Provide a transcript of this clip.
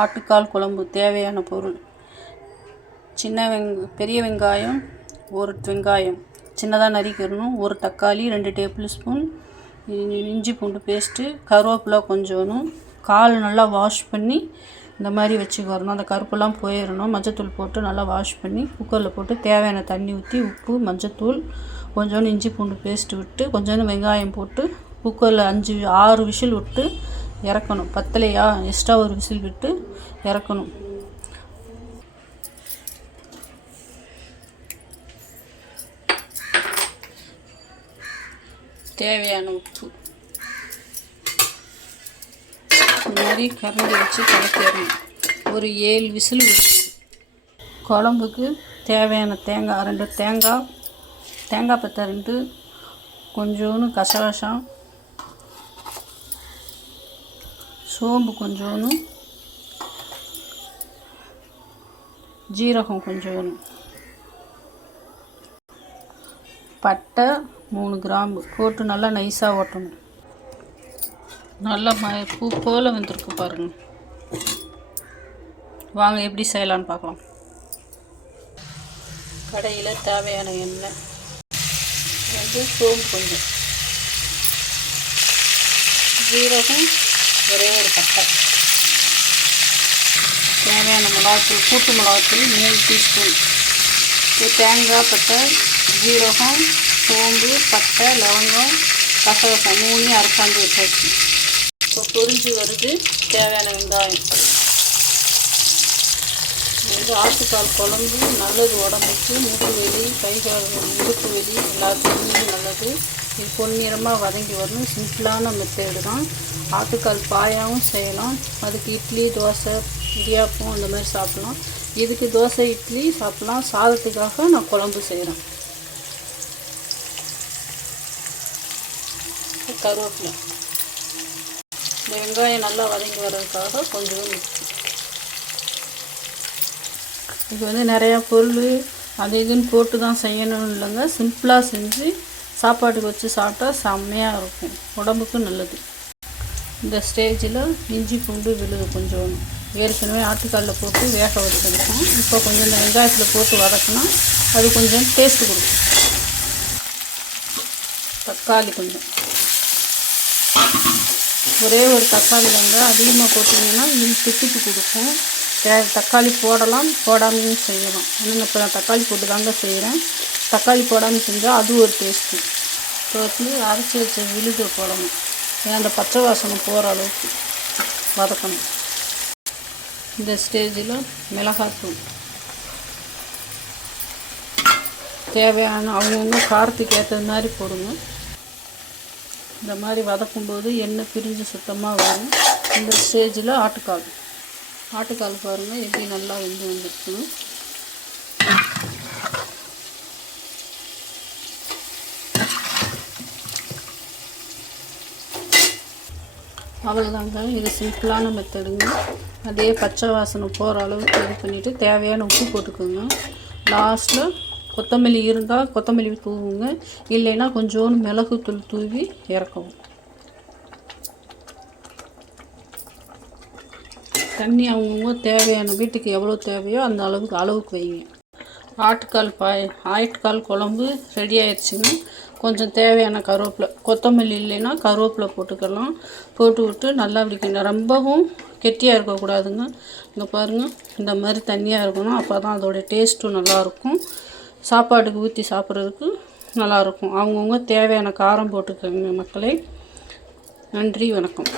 ஆட்டுக்கால் குழம்பு தேவையான பொருள். சின்ன வெங் பெரிய வெங்காயம் ஒரு வெங்காயம். சின்னதாக நறுக்கிடணும். ஒரு தக்காளி ரெண்டு டேபிள் ஸ்பூன். இஞ்சி பூண்டு பேஸ்ட்டு கருவேப்பிலை கொஞ்சோணும். கால் நல்லா வாஷ் பண்ணி இந்த மாதிரி வச்சுக்கிறணும் அந்த கருப்பெல்லாம் போயிடணும் மஞ்சத்தூள் போட்டு நல்லா வாஷ் பண்ணி குக்கரில் போட்டு தேவையான தண்ணி ஊற்றி உப்பு மஞ்சத்தூள் கொஞ்சோண்டு இஞ்சி பூண்டு பேஸ்ட்டு விட்டு கொஞ்சோண்டு வெங்காயம் போட்டு குக்கரில் அஞ்சு ஆறு விஷில் விட்டு இறக்கணும். பத்தலையா? எக்ஸ்ட்ரா ஒரு விசில் விட்டு இறக்கணும். தேவையான உப்பு. இந்த மாதிரி கரண்டி வச்சு கலக்கிடணும். ஒரு ஏழு விசில் விடணும். குழம்புக்கு தேவையான தேங்காய் ரெண்டு தேங்காய் தேங்காய் பத்தை ரெண்டு கொஞ்சோன்னு கசகசம் சோம்பு கொஞ்சோண்டு ஜீரகம் கொஞ்சோன்னு பட்டை மூணு கிராம்பு போட்டு நல்லா நைஸாக ஓட்டணும். நல்லா ம பூ போல் வந்திருக்கு பாருங்கள் வாங்க எப்படி செய்யலான்னு பார்க்கலாம். கடையில் தேவையான எண்ணெய் வந்து சோம்பு கொஞ்சம். ஜீரகம் ஒரே ஒரு பட்டை. தேவையான மிளகாத்தூள் கூட்டு மிளகாத்தூள் மூணு டீஸ்பூன் இது தேங்காய் பட்டை ஜீரகம் சோம்பு பட்டை லவங்கம் கசகசம் மூணையும் அரைச்சாந்து வச்சாச்சு. இப்போ பொரிஞ்சு வருது. தேவையான வெங்காயம். வந்து ஆட்டுக்கால் குழம்பு நல்லது உடம்புக்கு மூட்டு வலி கை கால் முதுக்கு வலி எல்லாத்துக்குமே நல்லது. இது பொன்னிறமாக வதங்கி வரணும். சிம்பிளான மெத்தேடு தான். ஆட்டுக்கால் பாயாவும் செய்யலாம். அதுக்கு இட்லி தோசை இடியாப்பம் அந்த மாதிரி சாப்பிட்லாம். இதுக்கு தோசை இட்லி சாப்பிட்லாம். சாதத்துக்காக நான் குழம்பு செய்கிறேன் கருவேப்பிலை. இந்த வெங்காயம் நல்லா வதங்கி வர்றதுக்காக கொஞ்சம் இது வந்து நிறையா பொருள் அது இதுன்னு போட்டு தான் செய்யணும்னு இல்லைங்க சிம்பிளாக செஞ்சு சாப்பாட்டுக்கு வச்சு சாப்பிட்டா செம்மையாக இருக்கும். உடம்புக்கும் நல்லது. இந்த ஸ்டேஜில் இஞ்சி பூண்டு விழுது கொஞ்சம் ஏற்கனவே ஆட்டுக்காலில் போட்டு வேக வச்சுருக்கோம். இப்போ கொஞ்சம் இந்த வெங்காயத்தில் போட்டு வதக்கினா அது கொஞ்சம் டேஸ்ட்டு கொடுக்கும். தக்காளி கொஞ்சம். ஒரே ஒரு தக்காளி தாங்க அதிகமாக போட்டிங்கன்னா இது திட்டுக்கு கொடுக்கும். தே தக்காளி போடலாம் போடாமையும் செய்யலாம். ஆனால் இப்போ நான் தக்காளி போட்டு தாங்க செய்கிறேன் தக்காளி போடாமல் செஞ்சால் அது ஒரு டேஸ்ட்டு இப்போ வந்து அரைச்சி வச்ச விழுது போடணும். ஏன் அந்த பச்சை வாசனை போகிற அளவுக்கு வதக்கணும். இந்த ஸ்டேஜில் மிளகாத்தூள் தேவையான அவங்கவுங்க காரத்துக்கு ஏற்ற மாதிரி போடுங்க. இந்த மாதிரி வதக்கும்போது எண்ணெய் பிரிஞ்சு சுத்தமாக வரும். இந்த ஸ்டேஜில் ஆட்டுக்கால். ஆட்டுக்கால் பாருங்கள் எப்படி நல்லா வெந்து வந்துருக்குன்னு. அவ்வளோதாங்க இது சிம்பிளான மெத்தடுங்க அதே பச்சை வாசனை போகிற அளவுக்கு இது பண்ணிவிட்டு தேவையான உப்பு போட்டுக்கோங்க. லாஸ்ட்டில் கொத்தமல்லி இருந்தால் கொத்தமல்லி தூவுங்க. இல்லைன்னா கொஞ்சோண்டு மிளகுத்தூள் தூவி இறக்கவும். தண்ணி அவங்கவுங்க தேவையான வீட்டுக்கு எவ்வளோ தேவையோ அந்த அளவுக்கு அளவுக்கு வைங்க. ஆட்டுக்கால் பாய் ஆட்டுக்கால் குழம்பு ரெடி ஆயிடுச்சுங்க. கொஞ்சம் தேவையான கருவேப்பிலை கொத்தமல்லி இல்லைன்னா கருவேப்பிலை போட்டுக்கலாம். போட்டு விட்டு நல்லா பிடிக்கணும் ரொம்பவும் கெட்டியாக இருக்கக்கூடாதுங்க. இங்கே பாருங்கள் இந்த மாதிரி தண்ணியாக இருக்கணும். அப்போ தான் அதோடைய டேஸ்ட்டும் நல்லாயிருக்கும். சாப்பாட்டுக்கு ஊற்றி சாப்பிட்றதுக்கு நல்லாயிருக்கும். அவங்கவுங்க தேவையான காரம் போட்டுக்கோங்க மக்களே. நன்றி வணக்கம்.